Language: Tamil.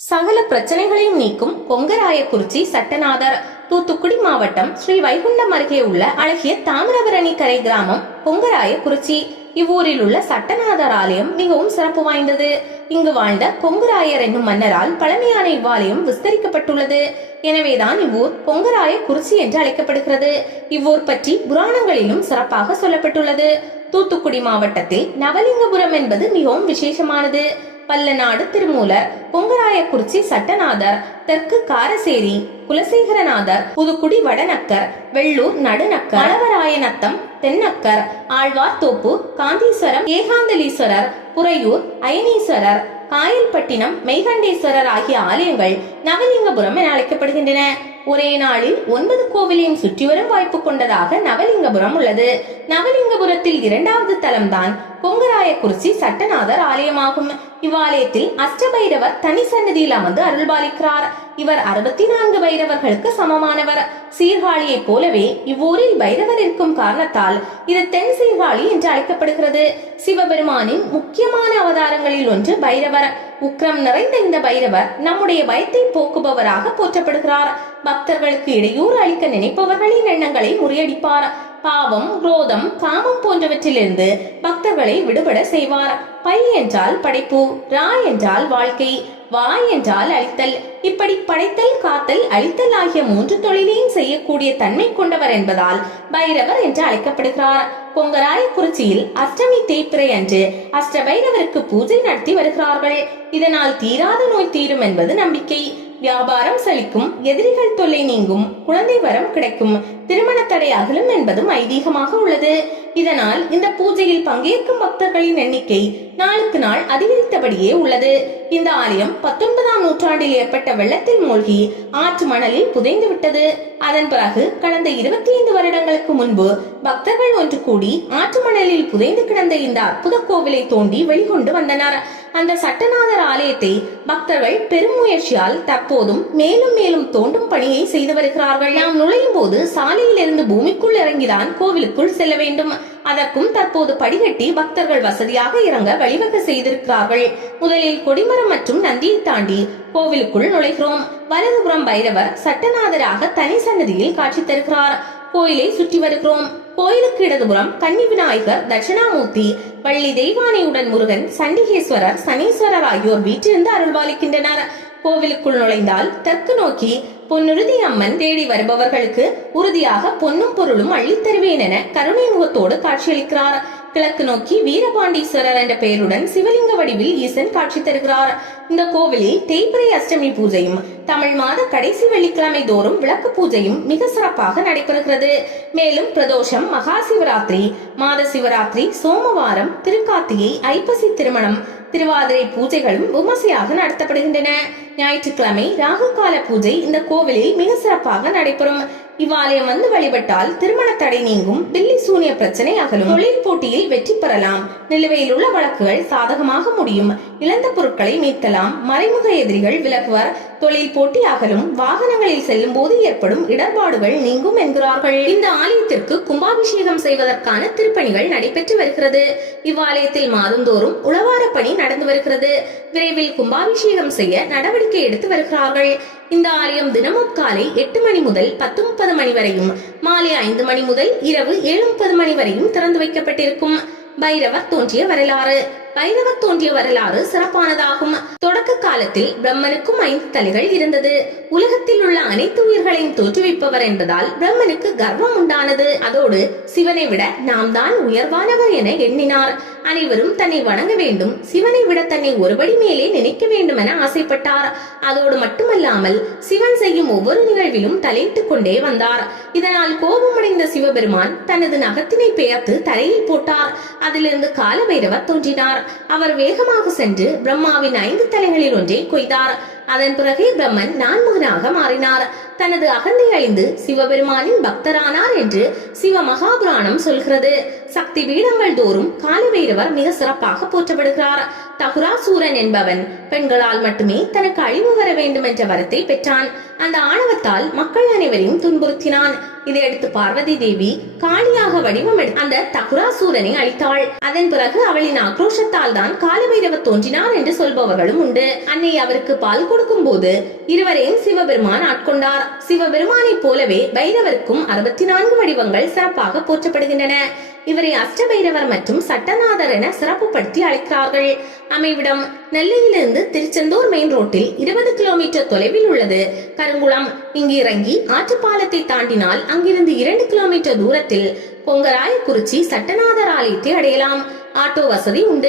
சகல பிரச்சனைகளையும் நீக்கும் கொங்கராயக்குறிச்சி சட்டநாதர் தூத்துக்குடி மாவட்டம் ஸ்ரீ வைகுண்டம் அருகே உள்ள அழகிய தாமிரபரணி கரை கிராமம் கொங்கராயக்குறிச்சி இவ்வூரில் உள்ள சட்டநாதர் ஆலயம் மிகவும் சிறப்பு வாய்ந்தது. இங்கு வாழ்ந்த கொங்குராயர் என்னும் மன்னரால் பழமையான இவ்வாலயம் விஸ்தரிக்கப்பட்டுள்ளது. எனவேதான் இவ்வூர் கொங்கராய குறிச்சி என்று அழைக்கப்படுகிறது. இவ்வூர் பற்றி புராணங்களிலும் சிறப்பாக சொல்லப்பட்டுள்ளது. தூத்துக்குடி மாவட்டத்தில் நவலிங்கபுரம் என்பது மிகவும் விசேஷமானது. பல்லநாடு திருமூலர் பொங்கராயக்குறிச்சி சட்டநாதர் தெற்கு காரசேரி குலசேகரநாதர் புதுக்குடி வடநக்கர் வெள்ளூர் நடுநக்கர் அளவராயநத்தம் தென்னக்கர் ஆழ்வார்தோப்பு காந்தீஸ்வரம் ஏகாந்தலீஸ்வரர் புறையூர் அயனீஸ்வரர் காயல்பட்டினம் மெய்கண்டேஸ்வரர் ஆகிய ஆலயங்கள் நவலிங்கபுரம் என அழைக்கப்படுகின்றன. ஒரே நாளில் ஒன்பது கோவிலையும் சுற்றி வரும் வாய்ப்பு கொண்டதாக நவலிங்கபுரம் உள்ளது. நவலிங்கபுரத்தில் இரண்டாவது தலம்தான் கொங்கராயக்குறிச்சி சட்டநாதர் ஆலயமாகும். இவ்வாலயத்தில் அஷ்டபைரவர் தனி சன்னதியில் அமர்ந்து அருள்பாலிக்கிறார். இவர் அறுபத்தி நான்கு பைரவர்களுக்கு சமமானவர். சீர்காழியைப் போலவே இவ்வூரில் பைரவர் இருக்கும் காரணத்தால் இது தென் சீர்காழி என்று அழைக்கப்படுகிறது. சிவபெருமானின் முக்கியமான அவதாரங்களில் ஒன்று பைரவர். உக்ரம் நிறைந்த இந்த பைரவர் நம்முடைய பயத்தை போக்குபவராக போற்றப்படுகிறார். பக்தர்களுக்கு இடையூறு அளிக்க நினைப்பவர்களின் எண்ணங்களை முறியடிப்பார். பாவம் குரோதம் காமம் போன்றவற்றிலிருந்து பக்தர்களை விடுபட செய்வார். பை என்றால் படைப்பு ரா என்றால் வாழ்க்கை. வாய் என்றால் அழித்தல். இப்படி படைத்தல் காத்தல் அழித்தல் ஆகிய மூன்று தொழிலையும் செய்யக்கூடிய தன்மை கொண்டவர் என்பதால் பைரவர் என்று அழைக்கப்படுகிறார். கொங்கராயக்குறிச்சியில் அஷ்டமி தேய்பிறை அன்று அஷ்டபைரவருக்கு பூஜை நடத்தி வருகிறார்கள். இதனால் தீராத நோய் தீரும் என்பது நம்பிக்கை. வியாபாரம் செழிக்கும் எதிரிகள் தொல்லை நீங்கும் குழந்தை வரம் கிடைக்கும் திருமண தடை அகலும் என்பதும் ஐதீகமாக உள்ளது. இதனால் இந்த பூஜையில் பங்கேற்கும் பக்தர்களின் எண்ணிக்கை நாளுக்கு நாள் அதிகரித்தபடியே உள்ளது. இந்த ஆலயம் பத்தொன்பதாம் நூற்றாண்டில் ஏற்பட்ட வெள்ளத்தில் மூழ்கி ஆற்று மணலில் புதைந்து விட்டது. அதன் பிறகு கடந்த இருபத்தி ஐந்து வருடங்களுக்கு முன்பு பக்தர்கள் ஒன்று கூடி ஆற்று மணலில் புதைந்து கிடந்த இந்த அற்புத கோவிலை தோண்டி வெளிக்கொண்டு வந்தனர். அந்த சட்டநாதர் ஆலயத்தை பக்தர்கள் பெரும் முயற்சியால் தற்போதும் மேலும் மேலும் தோண்டும் பணியை செய்து வருகிறார்கள். நாம் நுழையும் போது சாலையில் இருந்து பூமிக்குள் இறங்கிதான் கோவிலுக்குள் செல்ல வேண்டும். அதற்கும் தற்போது படிகட்டி பக்தர்கள் வசதியாக இறங்க வழிவகை செய்திருக்கிறார்கள். முதலில் கொடிமரம் மற்றும் நந்தியை தாண்டி கோவிலுக்குள் நுழைகிறோம். வலதுபுறம் பைரவர் சட்டநாதராக தனி சன்னதியில் காட்சி தருகிறார். கோயிலை சுற்றி வருகிறோம். கோயிலுக்கு இடதுபுறம் கன்னி விநாயகர் தட்சிணாமூர்த்தி வள்ளி தெய்வானையுடன் முருகன் சண்டிகேஸ்வரர் சனீஸ்வரர் ஆகியோர் வீற்றிருந்து அருள்பாலிக்கின்றனர். கோவிலுக்குள் நுழைந்தால் தெற்கு நோக்கி பொன்னுறுதி அம்மன் தேடி வருபவர்களுக்கு உறுதியாக பொன்னும் பொருளும் அள்ளித் தருவேன் என கருணை முகத்தோடு காட்சியளிக்கிறார். கிழக்கு நோக்கி வீரபாண்டீஸ்வரர் என்ற பெயருடன் சிவலிங்க வடிவில் ஈசன் காட்சி தருகிறார். இந்த கோவிலில் தேய்பிரை அஷ்டமி பூஜையும் தமிழ் மாத கடைசி வெள்ளிக்கிழமை தோறும் விளக்கு பூஜையும் மிக சிறப்பாக நடைபெறுகிறது. மேலும் பிரதோஷம் மகா சிவராத்திரி மாத சிவராத்திரி சோமவாரம் திருக்கார்த்திகை ஐப்பசி திருமணம் திருவாதிரை பூஜைகளும் விமர்சையாக நடத்தப்படுகின்றன. ஞாயிற்றுக்கிழமை ராகு கால பூஜை இந்த கோவிலில் மிக சிறப்பாக நடைபெறும். இவ்வாலயம் வந்து வழிபட்டால் திருமண தடை நீங்கும் தில்லி சூனிய பிரச்சனை அகலும். தொழில் போட்டியில் வெற்றி பெறலாம். நிலுவையில் உள்ள வழக்குகள் சாதகமாக முடியும். இழந்த பொருட்களை மீட்கலாம். மறைமுக எதிரிகள் விலகுவர். தொழில் போட்டி அகலும். வாகனங்களில் செல்லும் போது ஏற்படும் இடர்பாடுகள் நீங்கும் என்கிறார்கள். இந்த ஆலயத்திற்கு கும்பாபிஷேகம் செய்வதற்கான திருப்பணிகள் நடைபெற்று வருகிறது. இவ்வாலயத்தில் மாதந்தோறும் உளவார பணி நடந்து வருகிறது. விரைவில் கும்பாபிஷேகம் செய்ய நடவடிக்கை எடுத்து வருகிறார்கள். இந்த ஆலயம் தினமும் காலை எட்டு மணி முதல் பத்து முப்பது மணி வரையும். மாலை ஐந்து மணி முதல் இரவு ஏழு முப்பது மணி வரையும் திறந்து வைக்கப்பட்டிருக்கும். பைரவர் தோன்றிய வரலாறு. பைரவர் தோன்றிய வரலாறு சிறப்பானதாகும். தொடக்க காலத்தில் பிரம்மனுக்கும் ஐந்து தலைகள் இருந்தது. உலகத்தில் உள்ள அனைத்து உயிர்களையும் தோற்றுவிப்பவர் என்பதால் பிரம்மனுக்கு கர்வம் உண்டானது. அதோடு சிவனை விட நாம் தான் உயர்வானவர் என எண்ணினார். அனைவரும் தன்னை வணங்க வேண்டும். சிவனை விட தன்னை ஒருபடி மேலே நினைக்க வேண்டும் என ஆசைப்பட்டார். அதோடு மட்டுமல்லாமல் சிவன் செய்யும் ஒவ்வொரு நிகழ்விலும் தலையிட்டுக் கொண்டே வந்தார். இதனால் கோபமடைந்த சிவபெருமான் தனது நகத்தினை பெயர்த்து தரையில் போட்டார். அதிலிருந்து காலபைரவர் தோன்றினார். அவர் வேகமாக சென்று பிரம்மாவின் ஐந்து தலைகளில் ஒன்றை கொய்தார். அதன் பிறகே பிரம்மன் நான்முகனாக மாறினார். தனது அகந்தை அழிந்து சிவபெருமானின் பக்தரானார் என்று சிவ மகாபுராணம் சொல்கிறது. சக்தி பீடங்கள் தோறும் காலபைரவர் மிக சிறப்பாக போற்றப்படுகிறார். தகுராசூரன் என்பவன். பெண்களால் மட்டுமே தனக்கு அழிவு வர வேண்டும் என்ற வரத்தை பெற்றான். அந்த ஆணவத்தால் மக்கள் அனைவரையும் துன்புறுத்தினான். இதையடுத்து பார்வதி தேவி காளியாக வடிவம் அந்த தகுராசூரனை அழித்தாள். அதன் பிறகு அவளின் ஆக்ரோஷத்தால் தான் காலபைரவர் தோன்றினார் என்று சொல்பவர்களும் உண்டு. அன்னை அவருக்கு பால் கொடுக்கும் போது இருவரையும் சிவபெருமான் ஆட்கொண்டார். சிவபெருமானைப் போலவே பைரவருக்கும் அறுபத்தி நான்கு வடிவங்கள் சிறப்பாக போற்றப்படுகின்றன. இவரை அஷ்டபைரவர் மற்றும் சட்டநாதர் என சிறப்புப்படுத்தி அழைக்கிறார்கள். அமைவிடம் நெல்லையிலிருந்து திருச்செந்தூர் மெயின் ரோட்டில் இருபது கிலோமீட்டர் தொலைவில் உள்ளது. கருங்குளம் இங்கு இறங்கி ஆற்றுப்பாலத்தை தாண்டினால் அங்கிருந்து இரண்டு கிலோமீட்டர் தூரத்தில் பொங்கராயக்குறிச்சி சட்டநாதர் ஆலயத்தை அடையலாம். ஆட்டோ வசதி உண்டு.